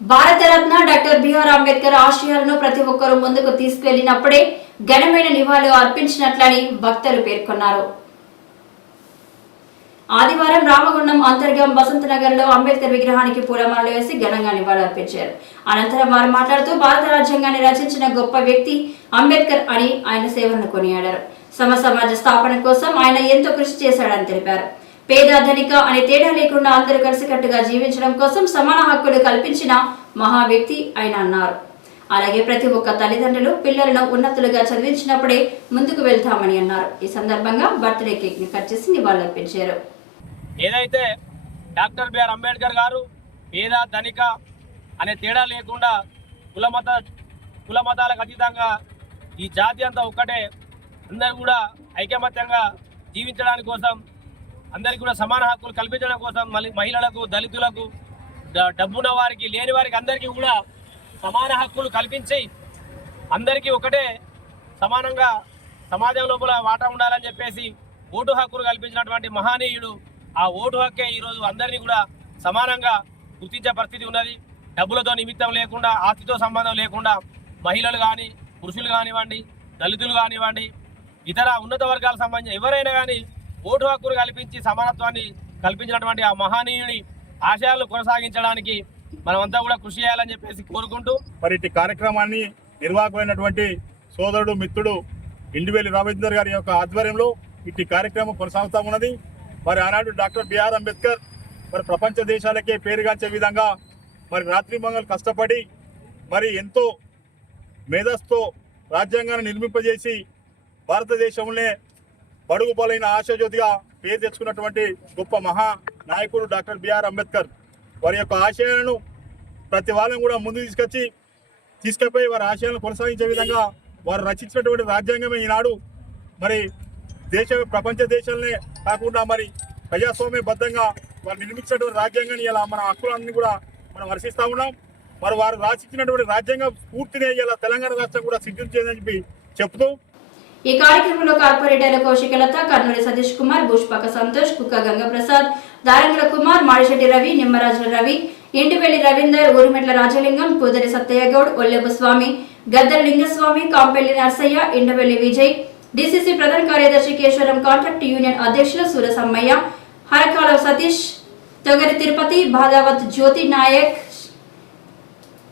Bharat Ratna doctor BR Ambedkar ఆశయాలను ప్రతి ఒక్కరూ ముందుకు తీసుకెళ్ళినప్పుడే ఘనమైన నివాళులు అర్పించినట్లని భక్తులు పేర్కొన్నారు. ఆదివారం రామగుండం అంతర్గం వసంత నగర్లో అంబేద్కర్ విగ్రహానికి పూలమాలలు వేసి ఘనంగా నివాళులర్పించారు అనంతరం వారు మాట్లాడుతూ భారత రాజ్యాంగాన్ని రచించిన గొప్ప వ్యక్తి అంబేద్కర్ అని ఆయన సేవలను కొనియాడారు. సమ సమాజ స్థాపన కోసం ఆయన ఎంతో కృషి చేశాడని తెలిపారు. పేద ధనిక అనే తేడా లేకుండా అందరూ కలిసికట్టుగా జీవించడం కోసం సమాన హక్కులు కల్పించిన మహా వ్యక్తి ఆయన అన్నారు. అలాగే ప్రతి ఒక్క తల్లిదండ్రులు పిల్లలను ఉన్నతులుగా చదివించినప్పుడే ముందుకు వెళ్తామని అన్నారు. ఈ సందర్భంగా బర్త్డే కేక్ని కట్ చేసి నివాళులర్పించారు. ఏదైతే డాక్టర్ బిఆర్ అంబేద్కర్ గారు పేద ధనిక అనే తేడా లేకుండా కులమత కుల మతాలకు అతీతంగా ఈ జాతి అంతా ఒక్కటే అందరూ కూడా ఐకమత్యంగా జీవించడానికి కోసం అందరికీ కూడా సమాన హక్కులు కల్పించడం కోసం మళ్ళీ మహిళలకు దళితులకు డబ్బున్న వారికి లేని వారికి అందరికీ కూడా సమాన హక్కులు కల్పించి అందరికీ ఒకటే సమానంగా సమాజం లోపల వాటా ఉండాలని చెప్పేసి ఓటు హక్కులు కల్పించినటువంటి మహనీయుడు ఆ ఓటు హక్కే ఈరోజు అందరినీ కూడా సమానంగా గుర్తించే పరిస్థితి ఉన్నది. డబ్బులతో నిమిత్తం లేకుండా ఆస్తితో సంబంధం లేకుండా మహిళలు కానీ పురుషులు కానివ్వండి దళితులు కానివ్వండి ఇతర ఉన్నత వర్గాలకు సంబంధించిన ఎవరైనా కానీ ఓటు హక్కును కల్పించి సమానత్వాన్ని కల్పించినటువంటి ఆ మహనీయుని ఆశయాలను కొనసాగించడానికి మనమంతా కూడా కృషి చేయాలని చెప్పేసి కోరుకుంటూ మరి ఇట్టి కార్యక్రమాన్ని నిర్వాహకమైనటువంటి సోదరుడు మిత్రుడు ఇండివేలి రవీందర్ గారి యొక్క ఆధ్వర్యంలో ఇట్టి కార్యక్రమం కొనసాగుతూ ఉన్నది. మరి ఆనాడు డాక్టర్ బిఆర్ అంబేద్కర్ మరి ప్రపంచ దేశాలకే పేరుగాంచే విధంగా మరి రాత్రి మంగళ కష్టపడి మరి ఎంతో మేధస్తో రాజ్యాంగాన్ని నిర్మింపజేసి భారతదేశంలోనే బడుగు బలైన ఆశాజ్యోతిగా పేరు తెచ్చుకున్నటువంటి గొప్ప మహా నాయకుడు డాక్టర్ బిఆర్ అంబేద్కర్ వారి యొక్క ఆశయాలను ప్రతి వాళ్ళని కూడా ముందు తీసుకొచ్చి తీసుకుపోయి వారి ఆశయాలను కొనసాగించే విధంగా వారు రచించినటువంటి రాజ్యాంగమే ఈనాడు. మరి దేశ ప్రపంచ దేశాలనే కాకుండా మరి ప్రజాస్వామ్యబద్ధంగా వారు నిర్మించినటువంటి రాజ్యాంగాన్ని ఇలా మన హక్కులన్నీ కూడా మనం వర్షిస్తూ ఉన్నాం. మరి వారు రాసిచ్చినటువంటి రాజ్యాంగం పూర్తినే ఇలా తెలంగాణ రాష్ట్రం కూడా సిద్ధించేదని చెప్పి చెప్తూ ఈ కార్యక్రమంలో కార్పొరేటర్ల కౌశికలత కర్నూలు సతీష్ కుమార్ భూష్పక సంతోష్ కుక్క గంగప్రసాద్ దారంగుల కుమార్ మాడిశెట్టి రవి నిమ్మరాజుల రవి ఇంటివెల్లి రవీందర్ ఊరిమెట్ల రాజలింగం పూదరి సత్తయ్యగౌడ్ ఒల్లెపు స్వామి గద్దర్ లింగస్వామి కాంపెల్లి నర్సయ్య ఇండవెల్లి విజయ్ డిసిసి ప్రధాన కార్యదర్శి కేశవరం కాంట్రాక్ట్ యూనియన్ అధ్యక్షులు సూరసమ్మయ్య హరకాల సతీష్ తొగరి తిరుపతి భాదావత్ జ్యోతి నాయక్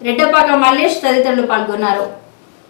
రెడ్డపాక మల్లేష్ తదితరులు పాల్గొన్నారు.